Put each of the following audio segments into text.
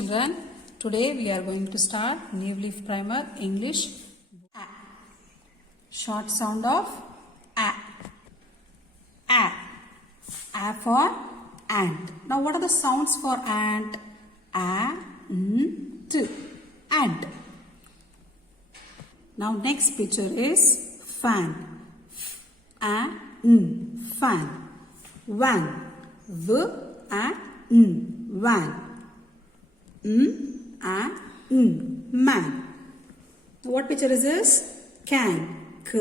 children. Today we are going to start new leaf primer English. A. Short sound of A. A. A for ant. Now what are the sounds for ant? A, N, T. Ant. Now next picture is fan. A, N. Fan. Van. V, A, N. Van. A, N. Man. What picture is this? Can. K,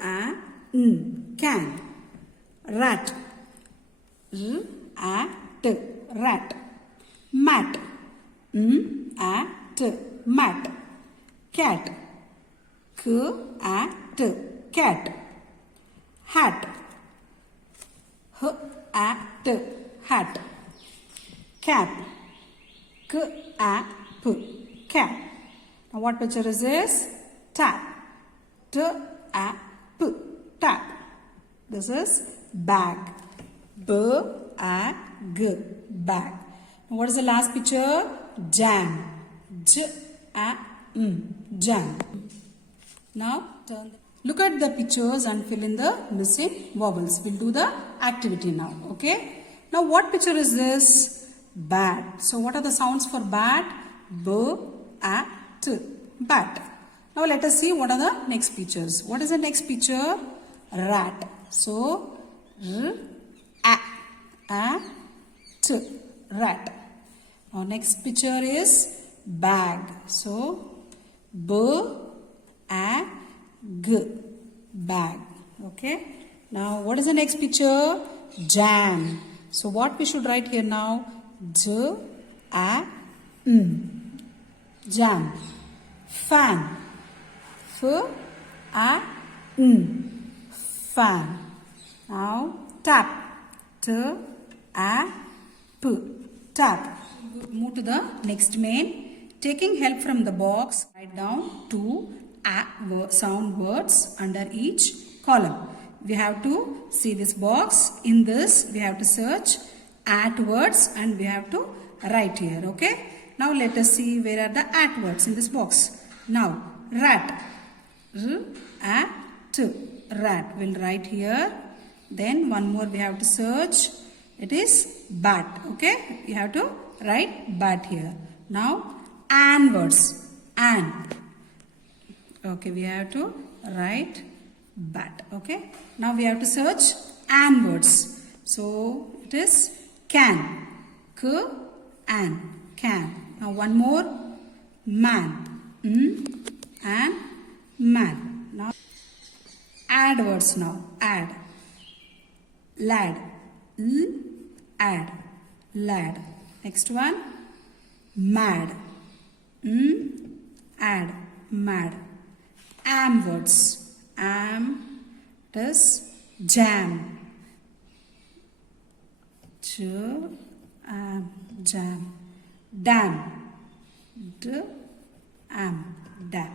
A, N. Can. Rat. R, A, T. Rat. Mat. M, A, T. Mat. Cat. K, A, T. Cat. Hat. H, A, T. Hat. Cap. K, A, P. Cap. Now what picture is this? Tap. T, A, P. Tap. This is bag. B, A, G. Bag. Now what is the last picture? Jam. J, A, M. Jam. Now look at the pictures and fill in the missing vowels. We'll do the activity now. Okay. Now what picture is this? Bat. So what are the sounds for bat? B, A, T. Bat. Now let us see what are the next pictures. What is the next picture? Rat. So R, A, T. Rat. Now next picture is bag. So B, A, G. Bag. Okay. Now what is the next picture? Jam. So what we should write here now? J, A, M. Jam. Fan. F, A, N. Fan. Now tap. T, A, P. Tap. Move to the next main. Taking help from the box, write down two sound words under each column. We have to see this box. In this, we have to search at words and we have to write here. Okay. Now let us see where are the at words in this box. Now rat. R, A, T. Rat. We'll write here. Then one more we have to search. It is bat. Okay. You have to write bat here. Now an words. An. Okay. We have to write bat. Okay. Now we have to search an words. So it is can. K, an. Can. Now one more. Man. And man. Now add words now. Add. Lad. L, add. Lad. Next one. Mad. Add. Mad. Am words. Am, this, jam. J, am, jam. Dam. D, am, dam.